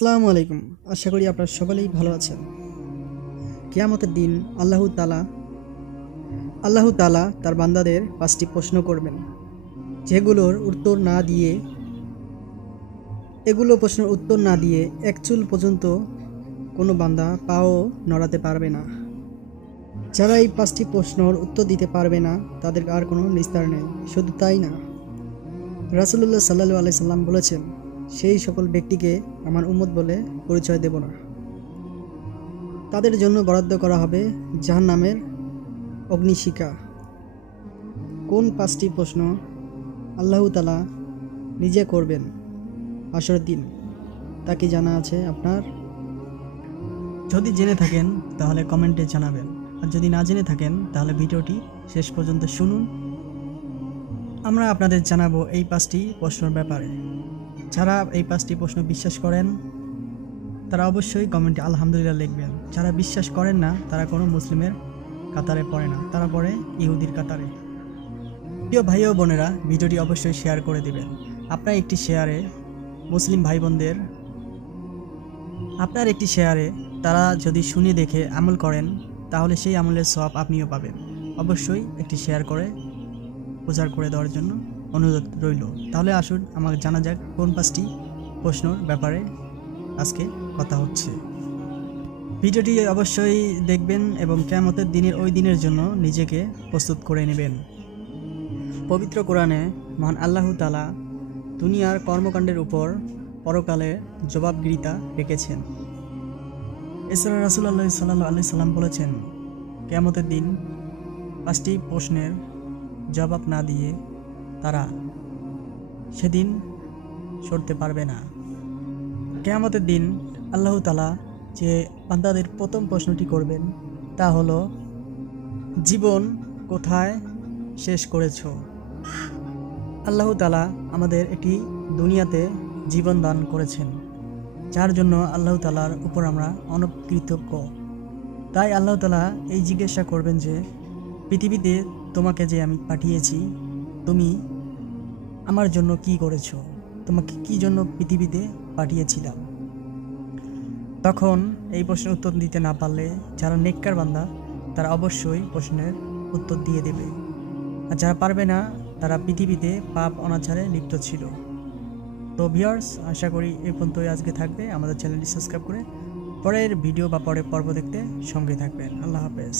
আসসালামু আলাইকুম। আশা করি আপনারা সকলেই ভালো আছেন। কিয়ামতের দিন আল্লাহ তাআলা তার বান্দাদের ৫টি প্রশ্ন করবেন, যেগুলোর উত্তর না দিয়ে প্রশ্নের উত্তর না দিয়ে এক চুল পর্যন্ত কোনো বান্দা পাও নড়াতে পারবে না। যারা এই ৫টি প্রশ্নের উত্তর দিতে পারবে না তাদের আর কোনো নিস্তার নেই। শুধু তাই না, রাসূলুল্লাহ সাল্লাল্লাহু আলাইহি সাল্লাম বলেছেন, সেই সকল ব্যক্তিকে আমার উম্মত বলে পরিচয় দেব না। তাদের জন্য বরাদ্দ করা হবে জাহান্নামের অগ্নিশিখা। কোন ৫টি প্রশ্ন আল্লাহ তাআলা নিজে করবেন হাশরের দিন, তা কি জানা আছে আপনার? যদি জেনে থাকেন তাহলে কমেন্টে জানাবেন, আর যদি না জেনে থাকেন তাহলে ভিডিওটি শেষ পর্যন্ত শুনুন। আমরা আপনাদের জানাবো এই ৫টি প্রশ্নের ব্যাপারে। যারা এই ৫টি প্রশ্ন বিশ্বাস করেন তারা অবশ্যই কমেন্টে আলহামদুলিল্লাহ লিখবেন। যারা বিশ্বাস করেন না তারা কোনো মুসলিমের কাতারে পড়ে না, তারা পড়ে ইহুদির কাতারে। প্রিয় ভাই ও বোনেরা, ভিডিওটি অবশ্যই শেয়ার করে দিবেন। আপনার একটি শেয়ারে তারা যদি শুনে দেখে আমল করেন তাহলে সেই আমলের সওয়াব আপনিও পাবেন। অবশ্যই একটি শেয়ার করে প্রচার করে দেওয়ার জন্য অনুরোধ রইল। তাহলে আসুন আমাকে জানা যাক কোন ৫টি প্রশ্নের ব্যাপারে আজকে কথা হচ্ছে। ভিডিওটি অবশ্যই দেখবেন এবং কিয়ামতের দিনের ওই দিনের জন্য নিজেকে প্রস্তুত করে নেবেন। পবিত্র কোরআনে মহান আল্লাহ তাআলা দুনিয়ার কর্মকাণ্ডের উপর পরকালে জবাবদিহিতা রেখেছেন। এছাড়া রাসূলুল্লাহ সাল্লাল্লাহু আলাইহি সাল্লাম বলেছেন, কিয়ামতের দিন ৫টি প্রশ্নের জবাব না দিয়ে তারা সেদিন সরতে পারবে না। কিয়ামতের দিন আল্লাহ তাআলা যে বান্দাদের প্রথম প্রশ্নটি করবেন তা হলো, জীবন কোথায় শেষ করেছো? আল্লাহ তাআলা আমাদের একটি দুনিয়াতে জীবন দান করেছেন, যার জন্য আল্লাহ তাআলার উপর আমরা অনকৃতজ্ঞ। তাই আল্লাহ তাআলা এই জিজ্ঞাসা করবেন যে, পৃথিবীতে তোমাকে যে আমি পাঠিয়েছি, তুমি আমার জন্য কি করেছো? তোমাকে কি জন্য পৃথিবীতে পাঠিয়েছিলাম? তখন এই প্রশ্নের উত্তর দিতে না পারলে যারা নেককার বান্দা তারা অবশ্যই প্রশ্নের উত্তর দিয়ে দেবে, আর যারা পারবে না তারা পৃথিবীতে পাপ অনাচারে লিপ্ত ছিল। তো ভিউয়ার্স, আশা করি এই পর্যন্তই আজকে থাকবে। আমাদের চ্যানেলটি সাবস্ক্রাইব করে পরের ভিডিও বা পরের পর্ব দেখতে সঙ্গে থাকবেন। আল্লাহ হাফেজ।